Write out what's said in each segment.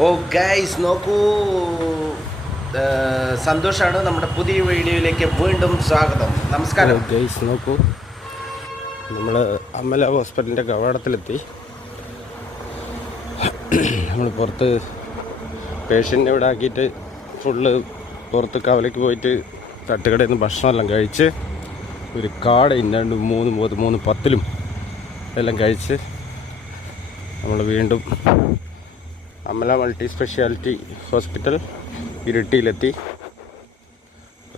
ഓ guys നോക്കൂ, സന്തോഷാണ്. നമ്മുടെ പുതിയ വീഡിയോയിലേക്ക് വീണ്ടും സ്വാഗതം. നമസ്കാരം ഗൈസ് നോക്കൂ, നമ്മൾ അമല ഹോസ്പിറ്റലിൻ്റെ കവാടത്തിലെത്തി. നമ്മൾ പുറത്ത് പേഷ്യൻ്റിനെ ഇവിടെ ആക്കിയിട്ട് ഫുള്ള് പുറത്ത് കവലയ്ക്ക് പോയിട്ട് തട്ടുകടയിൽ നിന്ന് ഭക്ഷണമെല്ലാം കഴിച്ച് ഒരു കാട ഇന്നാണ്ട് 3:10 എല്ലാം കഴിച്ച് നമ്മൾ വീണ്ടും അമല മൾട്ടി സ്പെഷ്യാലിറ്റി ഹോസ്പിറ്റൽ ഇരിട്ടിയിലെത്തി.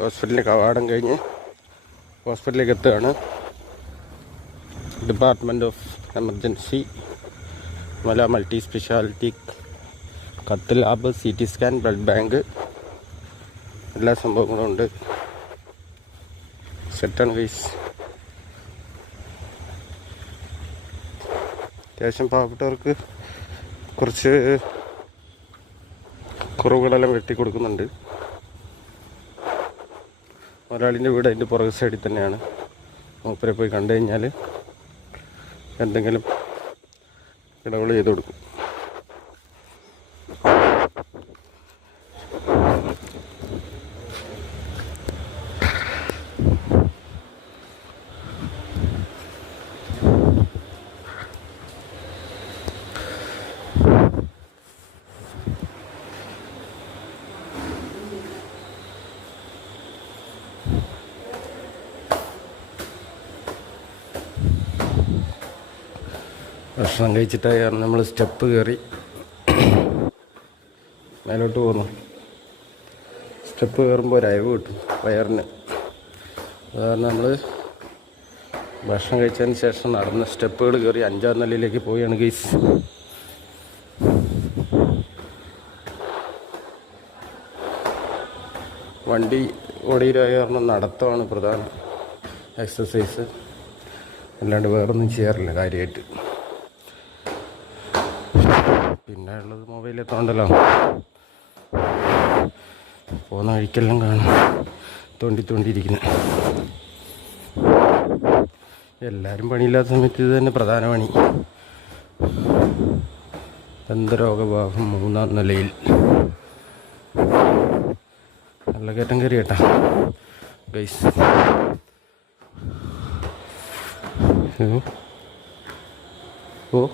ഹോസ്പിറ്റലിൻ്റെ കവാടം കഴിഞ്ഞ് ഹോസ്പിറ്റലിലേക്ക് എത്തുകയാണ്. Department of emergency, Amala multi speciality, cath lab, CT scan, blood bank, എല്ലാ സംഭവങ്ങളും ഉണ്ട്. സെറ്റാണ് ഗൈസ്. അത്യാവശ്യം പാവപ്പെട്ടവർക്ക് കുറച്ച് കുറവുകളെല്ലാം വെട്ടി കൊടുക്കുന്നുണ്ട്. ഒരാളിൻ്റെ വീട് അതിൻ്റെ പുറകു സൈഡിൽ തന്നെയാണ്. മൂപ്പരെ പോയി കണ്ടു കഴിഞ്ഞാൽ എന്തെങ്കിലും ഇടകൾ ചെയ്ത് കൊടുക്കും. ഭക്ഷണം കഴിച്ചിട്ടായി കാരണം നമ്മൾ സ്റ്റെപ്പ് കയറി മേലോട്ട് പോന്നു. സ്റ്റെപ്പ് കയറുമ്പോൾ ഒരു അയവ് കിട്ടും വയറിന്. കാരണം നമ്മൾ ഭക്ഷണം കഴിച്ചതിന് ശേഷം നടന്ന സ്റ്റെപ്പുകൾ കയറി 5-ാം നിലയിലേക്ക് പോവുകയാണ് ഗൈസ്. വണ്ടി ഓടിയിലായ കാരണം നടത്തമാണ് പ്രധാന എക്സസൈസ്, അല്ലാണ്ട് വേറൊന്നും ചെയ്യാറില്ല കാര്യമായിട്ട്. പിന്നെ ഉള്ളത് മൊബൈൽ എത്തോണ്ടല്ലോ, പോകുന്ന വഴിക്കെല്ലാം കാണും തോണ്ടിയിരിക്കുന്നത്. എല്ലാവരും പണിയില്ലാത്ത സമയത്ത് ഇത് തന്നെ പ്രധാന പണി. ദന്തരോഗഭാഗം 3-ാം നിലയിൽ നല്ല കയറ്റം കയറി കേട്ടാ ഗൈസ്. ഓ